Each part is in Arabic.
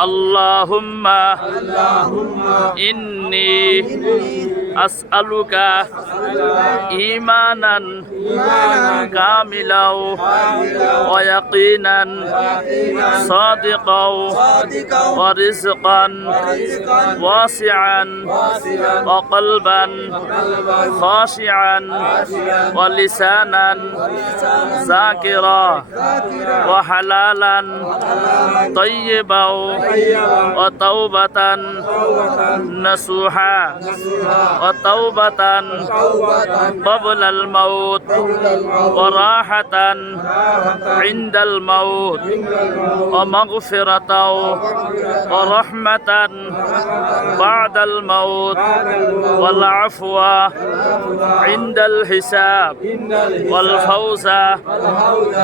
اللهم إني أسألك إيمانا كاملا ويقينا صادقا ورزقا واسعا وقلبا خاشعا ولسانا ذاكرا وحلالا طيبا وتوبة نصوحا. وتوبة قبل الموت. وراحة عند الموت. ومغفرة. ورحمة. بعد الموت. والعفو. عند الحساب والفوز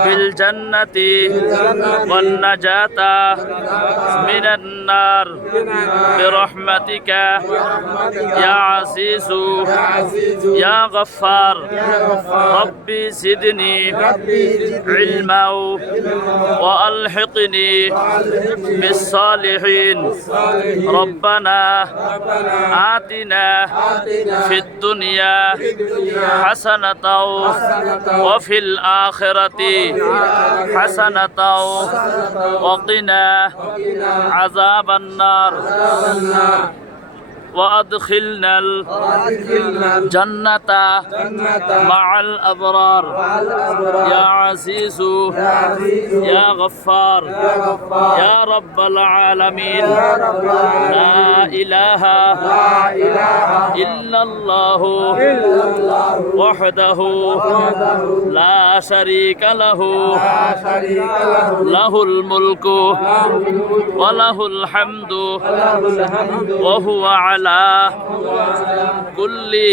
بالجنة والنجاة من النار. برحمتك يا عزيز يا غفار. ربي زدني علما وألحقني بالصالحين. ربنا آتنا في الدنيا حسنة وفي الآخرة حسنة وقنا عذاب النار وأدخلنا الجنة مع الأبرار. يا عزيز يا غفار يا رب العالمين. ইলাহা ইল্লাল্লাহু ওয়াহদাহু লা শারীকা লাহু লাহুল মুলকু ওয়া লাহুল হামদু ওয়া হুয়া আলা কুল্লি